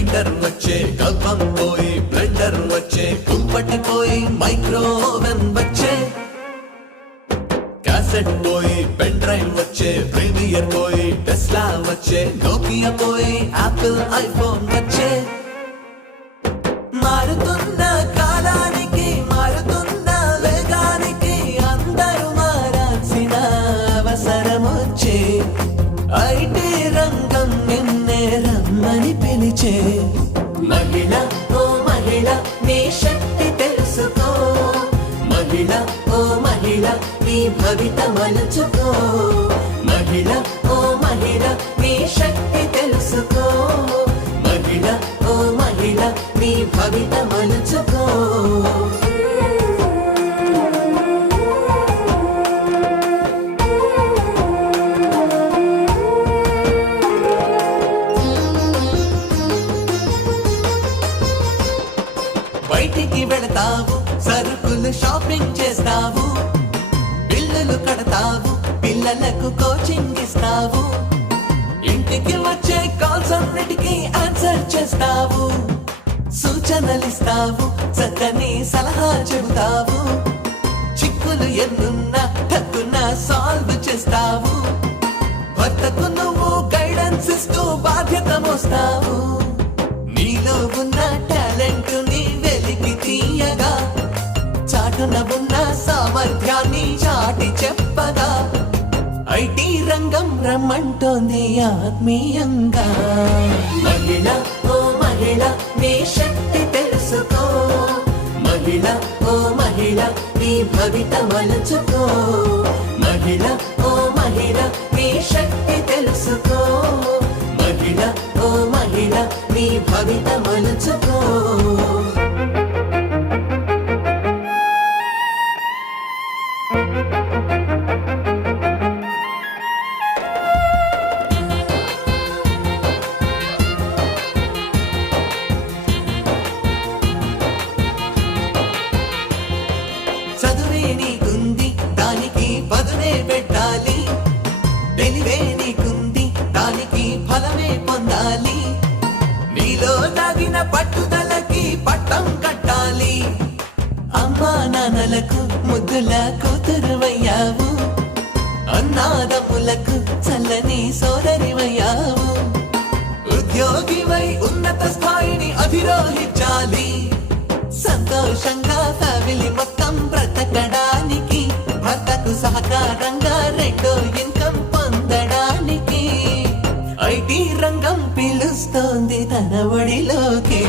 Grinder వచ్చే, కవ్వం పోయి blender వచ్చే, కుంపటి పోయి మైక్రోవెన్ వచ్చే, క్యాసెట్ పోయి పెన్ డ్రైవ్ వచ్చే, ప్రీమియర్ పోయి టెస్లా వచ్చే, నోకియా పోయి యాపిల్ ఐఫోన్ వచ్చే. మారుతున్న కాలానికి మారుతున్న వేగానికి అందరూ మారాల్సిన అవసరం వచ్చే, ఐటీ రంగం నిన్నే రమ్మని పిలిచే. మహిళ ఓ మహిళ నీ శక్తి తెలుసుకో, మహిళ ఓ మహిళ నీ భవిత మలుచుకో, మహిళ ఓ మహిళ నీ శక్తి తెలుసుకో, మహిళ ఓ మహిళ నీ భవిత మలుచుకో. బయటికి వెళతావు, సరుకులు షాపింగ్ చేస్తావు, బిల్లులు కడతావు, పిల్లలకు కోచింగ్ ఇస్తావు, ఇంటికి వచ్చే కాల్స్ అన్నిటికీ ఆన్సర్ చేస్తావు, సూచనలిస్తావు, చక్కని సలహా చెబుతావు, చిక్కులు ఎన్నున్నా తక్కున సాల్వ్ చేస్తావు, భర్తకు నువ్వు గైడెన్స్ ఇస్తూ బాధ్యత మోస్తావు. నీలో ఉన్న టాలెంట్ ని వెలికి తీయగా, చాటున ఉన్న సామర్థ్యాన్ని చాటి చెప్పగా, ఐటీ రంగం రమ్మంటోంది ఆత్మీయంగా. మహిళ ఓ మహిళ నీ శక్తి తెలుసుకో, మహిళ ఓ మహిళ నీ భవిత మలుచుకో, మహిళ ఓ మహిళ నీ శక్తి తెలుసుకో, మహిళ ఓ మహిళ నీ భవిత మలుచుకో. చదువే నీకుంది దానికి పదునే పెట్టాలి, తెలివే నీకుంది దానికి ఫలమే పొందాలి, నీలో దాగిన పట్టుదలకి పట్టం కట్టాలి, అమ్మా నాన్నలకు ముద్దుల కూతురువయ్యావు, అన్నాదమ్ములకు చల్లని సోదరివయ్యావు, ఉద్యోగివై ఉన్నత స్థాయిని అధిరోహించాలి, సంతోషంగా ఫ్యామిలీ మొత్తం బ్రతకడానికి, భర్తకు సహకారంగా రెండో ఇన్కమ్ పొందడానికి, ఐటీ రంగం పిలుస్తోంది తన ఒడిలోకి.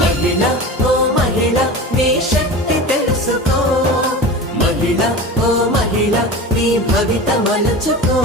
మహిళ ఓ మహిళ నీ శక్తి తెలుసుకో, మహిళ ఓ మహిళ నీ భవిత మలుచుకో.